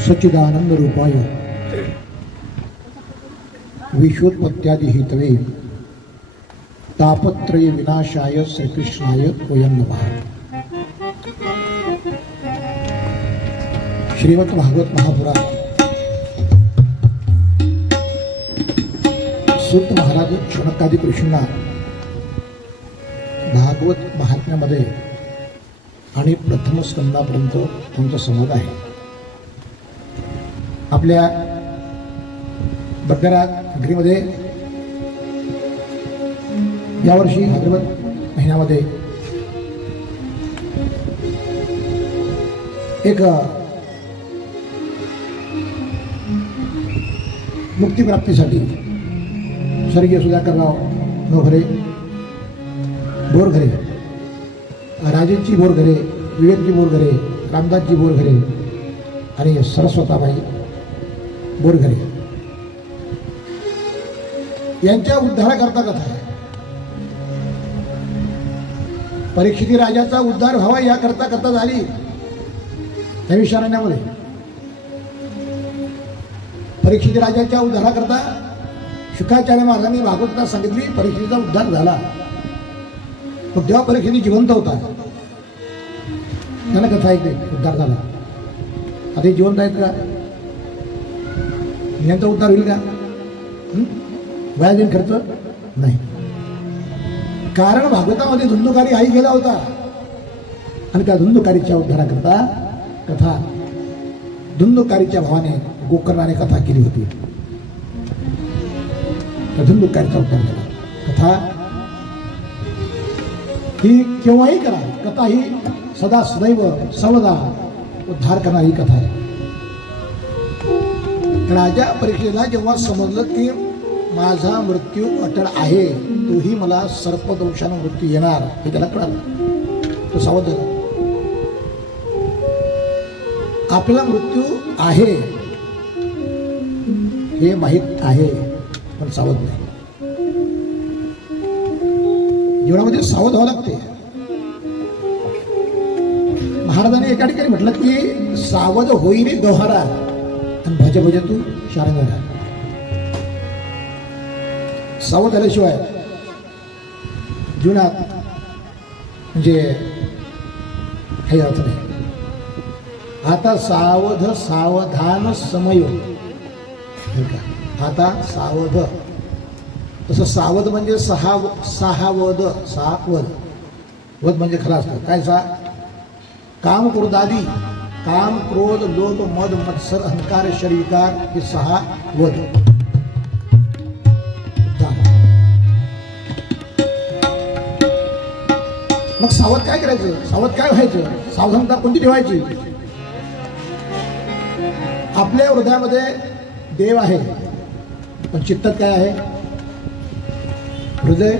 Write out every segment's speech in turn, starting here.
सच्चिदानंद रूपाय। विश्वोत्पत्त्यादि हितवे तापत्रय विनाशाय श्रीकृष्णाय वयं नमः श्रीमद भागवत महापुराण। सुत महाराज शनकादी कृष्णा भागवत महात्म्यामध्ये आणि प्रथम स्कंदापर्यंत त्यांचा संवाद आहे. आपल्या बगरा नगरीमध्ये यावर्षी भाद्रपद महिन्यामध्ये एक मुक्तीप्राप्तीसाठी स्वर्गीय सुधाकरराव नवघरे बोरघरे राजेशजी बोरघरे विवेकजी बोरघरे रामदासजी बोरघरे आणि सरस्वताबाई बोरघरे. यांच्या उद्धाराकरता कथा आहे. परीक्षिती राजाचा उद्धार व्हावा याकरता कथा झाली. त्या विचारण्यामध्ये परीक्षिती राजाच्या उद्धाराकरता शुकाचार्य महाराजांनी भागवताना सांगितली परीक्षेचा उद्धार झाला. मग तेव्हा परीक्षेने जिवंत होता. त्यांना कथा ऐकली उद्धार झाला. आता जिवंत आहेत का? यांचा उद्धार होईल का? हं? वाया जाईल खर्च? नाही. कारण भागवतामध्ये धुंदुकारी आई गेला होता. आणि त्या धुंदुकारीच्या उद्धाराकरता कथा धुंदुकारीच्या भावाने गोकर्णाने कथा केली होती. त्या धुंदुकारीचा उद्धार झाला. कथा ही केव्हाही करा. कथा ही सदा सदैव सर्वदा उद्धार करणारी कथा आहे. राजा परीक्षेला जेव्हा समजलं की माझा मृत्यू अटळ आहे तोही मला सर्पदोषानं मृत्यू येणार हे त्याला कळालं. तो सावध झाला. आपला मृत्यू आहे हे माहीत आहे पण सावध नाही. जीवनामध्ये सावध व्हावं लागते. महाराजांनी एका ठिकाणी म्हटलं की सावध होईने गव्हारा. आणि भज भज तू शारंगारा सावध झाल्याशिवाय जीवनात म्हणजे काही अर्थ नाही. आता सावध सावधान समय. का? आता सावध. तसं सावध म्हणजे सहा सहावध सावध वध वध म्हणजे खरा असतं. काय सा? काम क्रोधादी काम क्रोध लोभ मद मत्सर अहंकार शरीकार हे सहा वध. मग सावध काय करायचं? सावध काय व्हायचं? सावधानता कोणती ठेवायची? आपल्या हृदयामध्ये देव आहे पण चित्तात काय आहे? हृदय.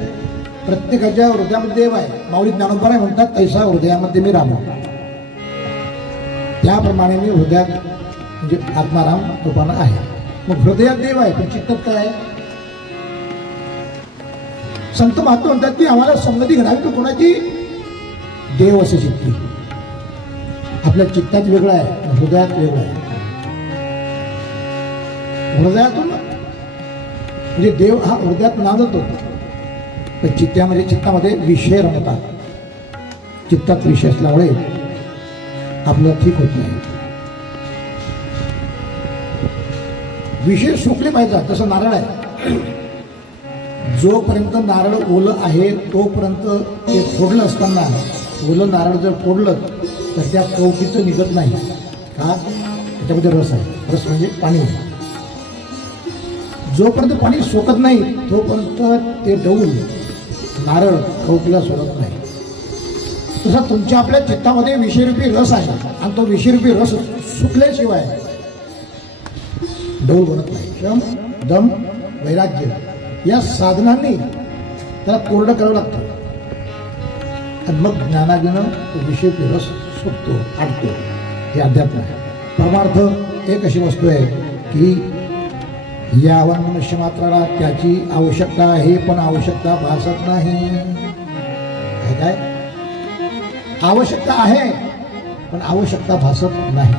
प्रत्येकाच्या हृदयामध्ये देव आहे. माऊली ज्ञानोबा म्हणतात तैसा हृदयामध्ये मी राम त्याप्रमाणे मी हृदयात म्हणजे आत्माराम रूपानं आहे. मग हृदयात देव आहे पण चित्तात काय आहे? संत महात्मा म्हणतात की आम्हाला संगती घडावी तर कोणाची? देव असे चित्ती. आपल्या चित्तात वेगळं आहे हृदयात वेगळं आहे. हृदयातून म्हणजे देव हा हृदयात नांदतो पण चित्त्यामध्ये चित्तामध्ये विषय रमतात. चित्तात विषय असल्यामुळे आपलं ठीक होत नाही. विषय सुकले पाहिजे. तसं नारळ आहे. जोपर्यंत नारळ ओलं आहे तोपर्यंत ते फोडलं असताना ओलं नारळ जर फोडलं तर त्या कवटीचं निघत नाही. का? त्याच्यामध्ये रस आहे. रस म्हणजे पाणी. आहे जोपर्यंत पाणी सोकत नाही तोपर्यंत ते डौल नारळ कवटीला सोडत नाही. तसा तुमच्या आपल्या चित्तामध्ये विषयरूपी रस आहे आणि तो विषयरूपी रस सुटल्याशिवाय डौल बनत नाही. शम दम वैराग्य या साधनांनी त्याला कोरडं करावं लागतं. आणि मग ज्ञानागिनं तो विषयरूपी रस सुटतो आटतो. हे अध्यात्म आहे. परमार्थ एक अशी वस्तू आहे की यावन मनुष्य मात्राला त्याची आवश्यकता आहे पण आवश्यकता भासत नाही. काय? आवश्यकता आहे पण आवश्यकता भासत नाही.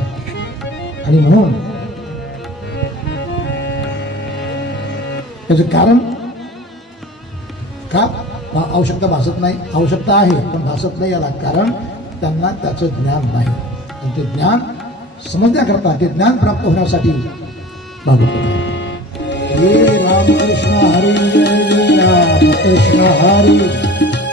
आणि म्हणून त्याचं कारण का? आवश्यकता भासत नाही. आवश्यकता आहे पण भासत नाही याला कारण त्यांना त्याचं ज्ञान नाही. आणि ते ज्ञान समजण्याकरता ते ज्ञान प्राप्त होण्यासाठी बाबा कृष्ण हरी कृष्ण हरी.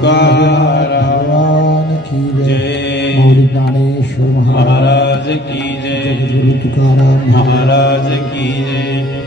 भगवान की जय गौरी ज्ञानेश्वर महाराज की जय गुरु तुकाराम महाराज की जय